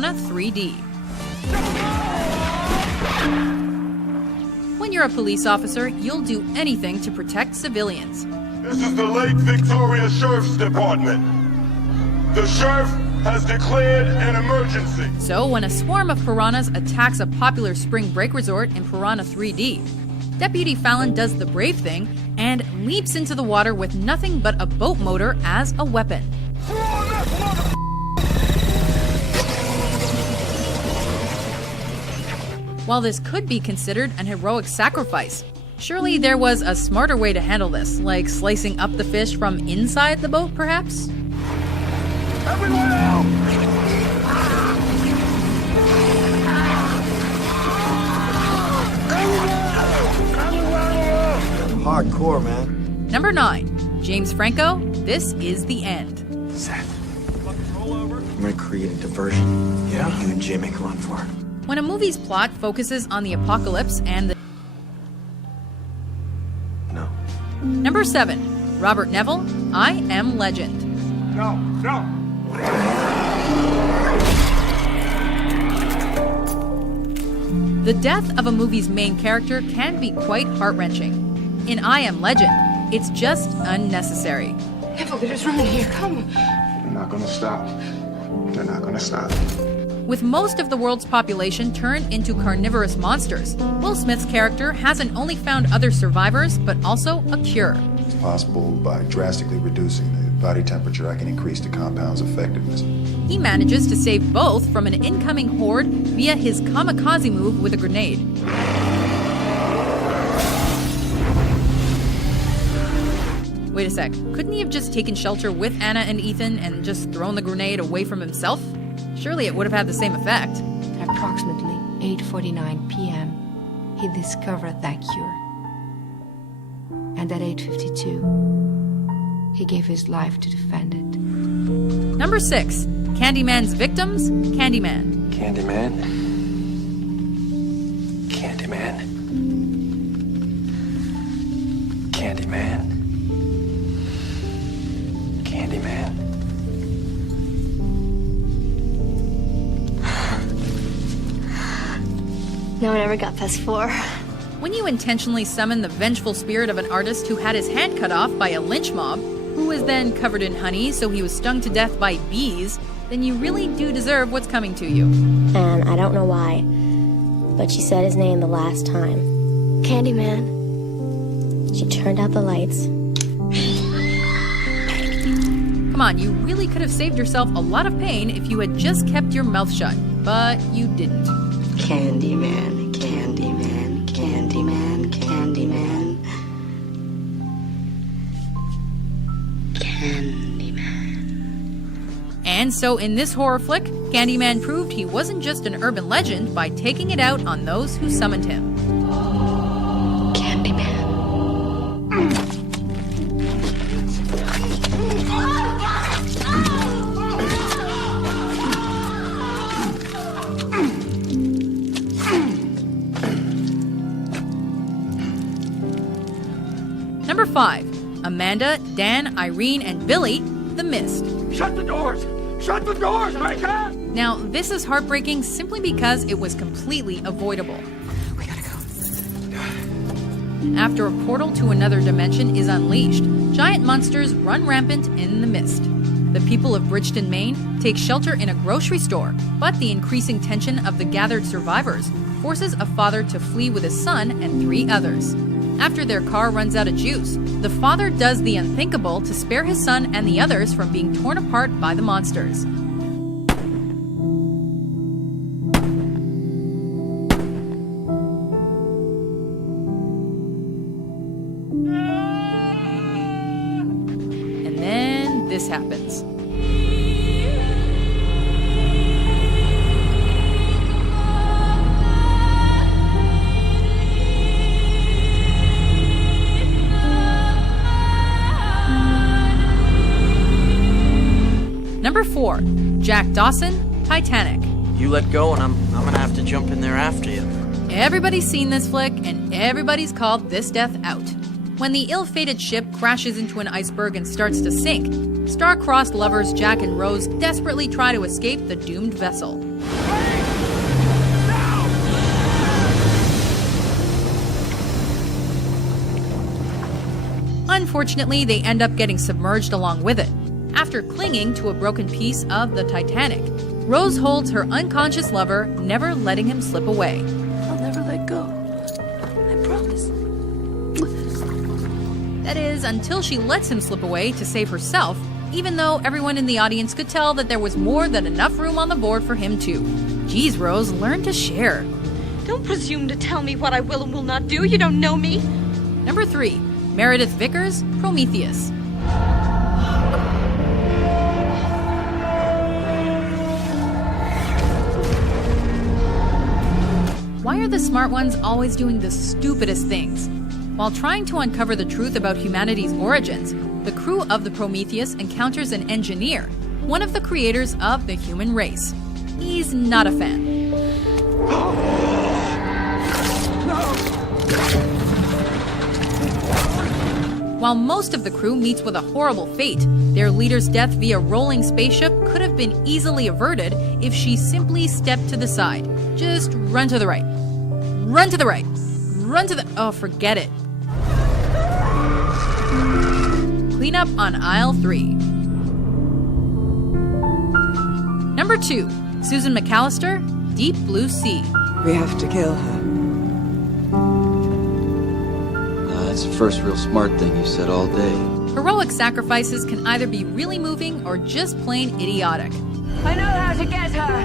Piranha 3D. When you're a police officer, you'll do anything to protect civilians. This is the Lake Victoria Sheriff's Department. The sheriff has declared an emergency. So when a swarm of piranhas attacks a popular spring break resort in Piranha 3D, Deputy Fallon does the brave thing and leaps into the water with nothing but a boat motor as a weapon. While this could be considered an heroic sacrifice, surely there was a smarter way to handle this, like slicing up the fish from inside the boat, perhaps? Everyone out! Hardcore, man. Number 9. James Franco, This Is the End. Seth, I'm gonna create a diversion. Yeah? You and Jay make a run for it. When a movie's plot focuses on the apocalypse and the... No. Number 7. Robert Neville, I Am Legend. No, no! The death of a movie's main character can be quite heart-wrenching. In I Am Legend, it's just unnecessary. Navigator's running here, come. They're not gonna stop. They're not gonna stop. With most of the world's population turned into carnivorous monsters, Will Smith's character hasn't only found other survivors, but also a cure. It's possible by drastically reducing the body temperature, I can increase the compound's effectiveness. He manages to save both from an incoming horde via his kamikaze move with a grenade. Wait a sec, couldn't he have just taken shelter with Anna and Ethan and just thrown the grenade away from himself? Surely it would have had the same effect. At approximately 8:49 p.m., he discovered that cure. And at 8:52, he gave his life to defend it. Number 6. Candyman's victims, Candyman. Candyman. Candyman. Candyman. Candyman. No one ever got past 4. When you intentionally summon the vengeful spirit of an artist who had his hand cut off by a lynch mob, who was then covered in honey so he was stung to death by bees, then you really do deserve what's coming to you. And I don't know why, but she said his name the last time. Candyman. She turned out the lights. Come on, you really could have saved yourself a lot of pain if you had just kept your mouth shut, but you didn't. Candyman, Candyman, Candyman, Candyman. Candyman. And so in this horror flick, Candyman proved he wasn't just an urban legend by taking it out on those who summoned him. Candyman. Number 5. Amanda, Dan, Irene, and Billy, The Mist. Shut the doors! Shut the doors, Micah! Now, this is heartbreaking simply because it was completely avoidable. We gotta go. After a portal to another dimension is unleashed, giant monsters run rampant in the mist. The people of Bridgeton, Maine, take shelter in a grocery store, but the increasing tension of the gathered survivors forces a father to flee with his son and 3 others. After their car runs out of juice, the father does the unthinkable to spare his son and the others from being torn apart by the monsters. And then this happens. Number 4. Jack Dawson, Titanic. You let go and I'm gonna have to jump in there after you. Everybody's seen this flick, and everybody's called this death out. When the ill-fated ship crashes into an iceberg and starts to sink, star-crossed lovers Jack and Rose desperately try to escape the doomed vessel. Unfortunately, they end up getting submerged along with it. After clinging to a broken piece of the Titanic, Rose holds her unconscious lover, never letting him slip away. I'll never let go. I promise. That is, until she lets him slip away to save herself, even though everyone in the audience could tell that there was more than enough room on the board for him too. Geez, Rose, learn to share. Don't presume to tell me what I will and will not do. You don't know me. Number 3, Meredith Vickers, Prometheus. Why are the smart ones always doing the stupidest things? While trying to uncover the truth about humanity's origins, the crew of the Prometheus encounters an engineer, one of the creators of the human race. He's not a fan. While most of the crew meets with a horrible fate, their leader's death via rolling spaceship could have been easily averted if she simply stepped to the side. Just run to the right. Run to the right. Run to the... Oh, forget it. Clean up on aisle 3. Number 2, Susan McAllister, Deep Blue Sea. We have to kill her. That's the first real smart thing you said all day. Heroic sacrifices can either be really moving or just plain idiotic. I know how to get her.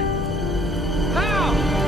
How?